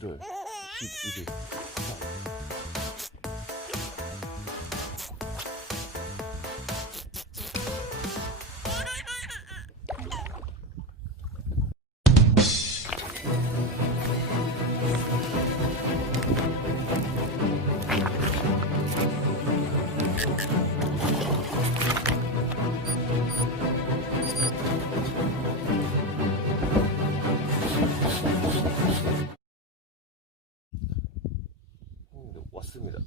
17월 11일. 형 왔습니다.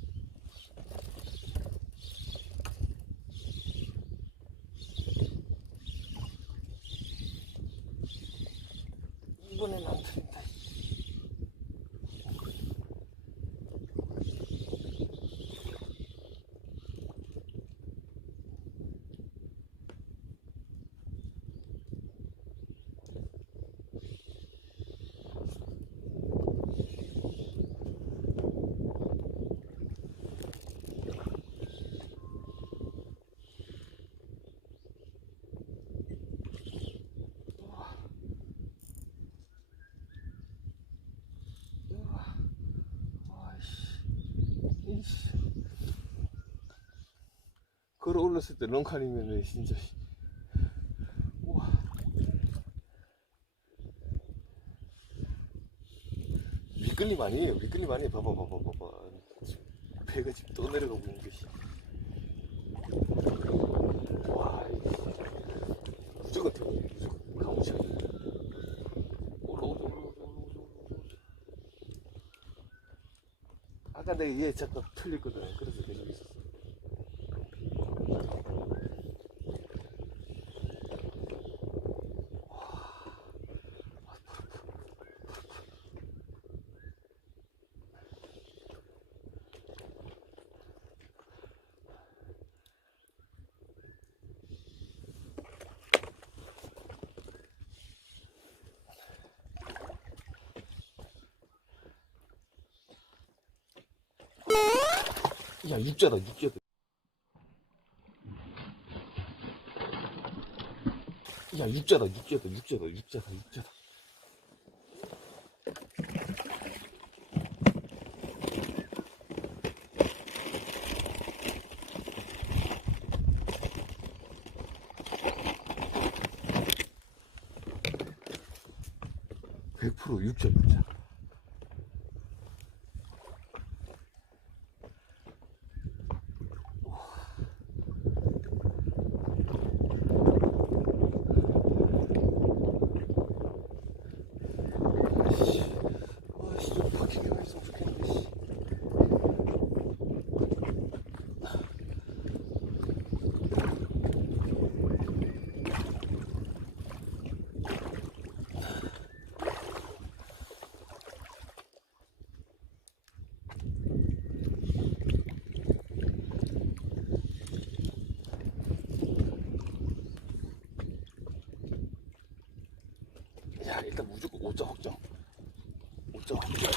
걸어 올랐을 때 런칸이면은 진짜. 씨. 우와. 미끌림 아니에요. 미끌림 아니에요. 봐봐, 봐봐, 봐봐. 배가 지금 또 내려가고 있는 것이. 와, 무조건 태워, 무조건. 가무시야. 올라오자, 올라오자, 올라오자, 올라오자. 아까 내가 얘 잠깐 틀렸거든. 그래서 계속 있었어. 야, 육자다, 육자다. 야, 육자다, 육자다, 육자다, 육자다, 육자다. (100% 육자 육자) 아이씨, 아이씨, 좀 바뀌게 했으면 좋겠는데, 씨. 야, 일단 무조건 5자 확정. 5자 확정.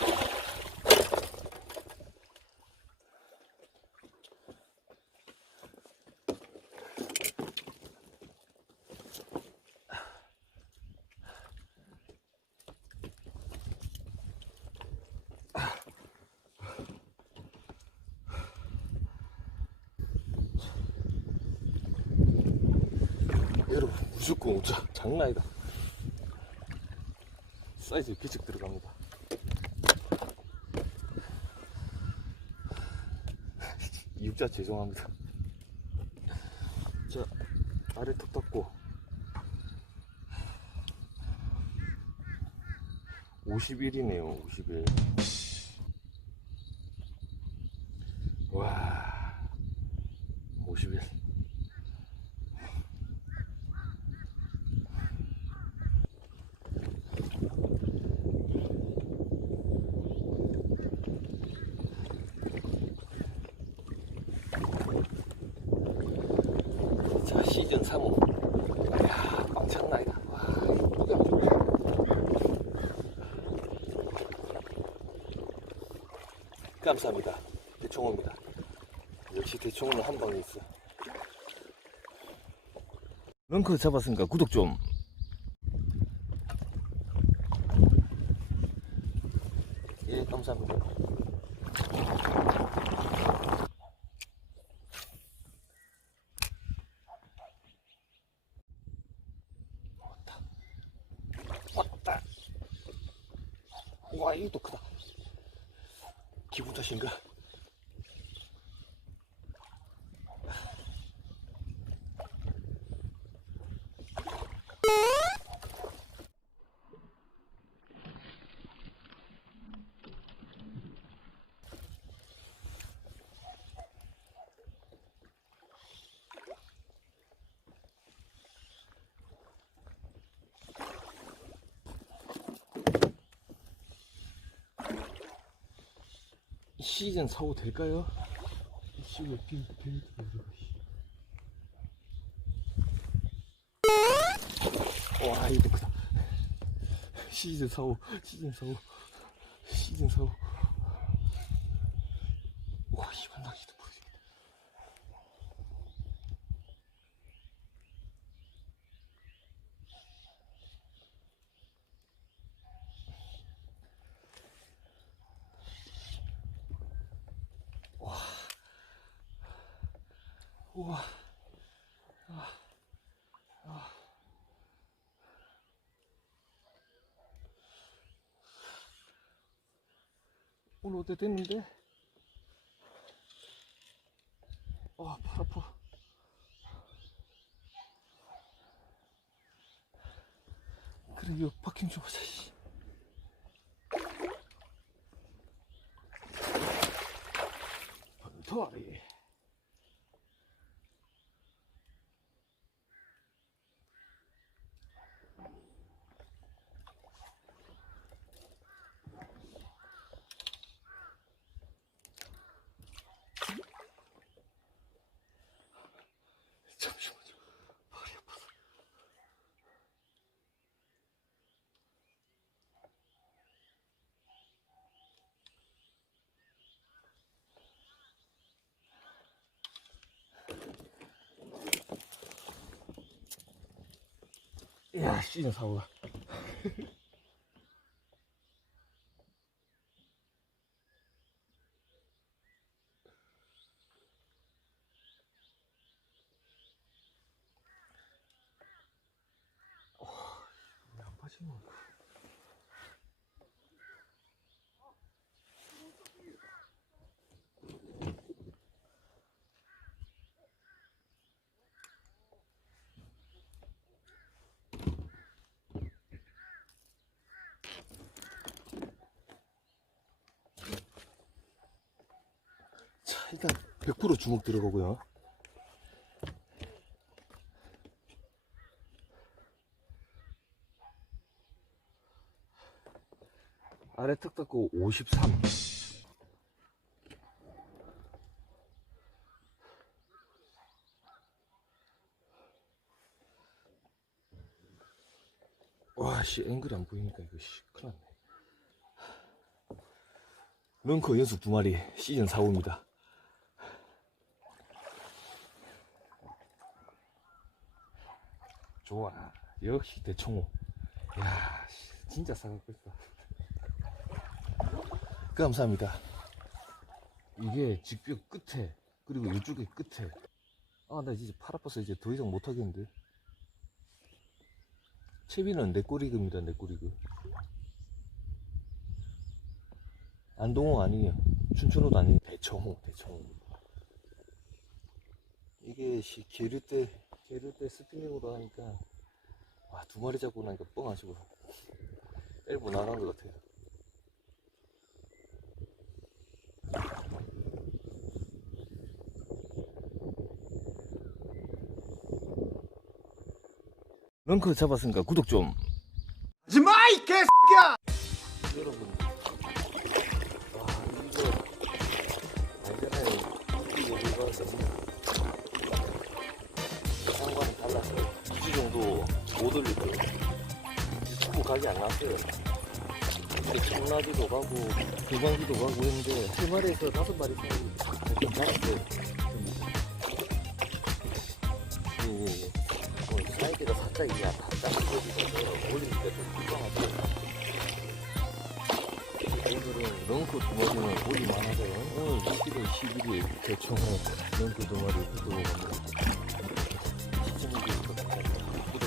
무조건 5자 장난 아니다. 사이즈 개척 들어갑니다. 육자 죄송합니다. 자, 아래 턱 닦고. 51이네요, 51. 와, 51. 자, 시즌 3호. 이야, 꽝창 나이다. 와, 좋네. 감사합니다. 대충호입니다. 역시 대충호는 한 방에 있어. 런커 잡았으니까 구독 좀. 감사합니다. 왔다. 왔다. 와, 이것도 크다. 기분 탓인가? 시즌 사고 될까요? 와 이거 크다. 시즌 사고 시즌 사고 시즌 사고. 와 이번 낚시도 보여주겠다 와 우와 오늘 어때 됐는데? 아, 팔 아파. 그래, 이거 박힌 좀 보자, 씨. 번터 야, 시즌 사고가. 왜안 빠지노? 자, 일단 100% 주먹 들어가고요. 아래 턱 닫고 53. 와, 씨, 앵글이 안 보이니까 이거, 씨, 큰일 났네. 런커 연속 두 마리, 시즌 4호입니다. 좋아. 역시 대청호. 야, 씨, 진짜 사갖고 있어. 감사합니다. 이게 직벽 끝에 그리고 이쪽에 끝에 아 나 이제 팔 아파서 이제 더 이상 못하겠는데 채비는 내 꼬리금이다 내 꼬리금 안동호 아니에요 춘천호도 아니에요 대청호 대청호 이게 시 게르 때 게르 때 스피닝으로 하니까 와 두 마리 잡고 나니까 뻥하시고. 엘보 나간 것 같아요. 런커 잡았으니까 구독 좀. 하지마 이 개새끼야! 여러분. 와 이거. 알잖아요 이 여기가 너무 정도 못 거예요. 축구 각이 안 났어요. 근데 청라지도 가고 대방지도 가고 했는데 세 마리에서 다섯 마리 사이 좀 잡았어요. 그, 뭐 사이즈가 살짝 이게 바짝 휘어지면서 올리니까 좀 불쌍하죠. 오늘은 넝크 두 마리는 오리 많아서요. 오늘 11월 11일 개총에 넝크 두 마리 뜯어고 갑니다.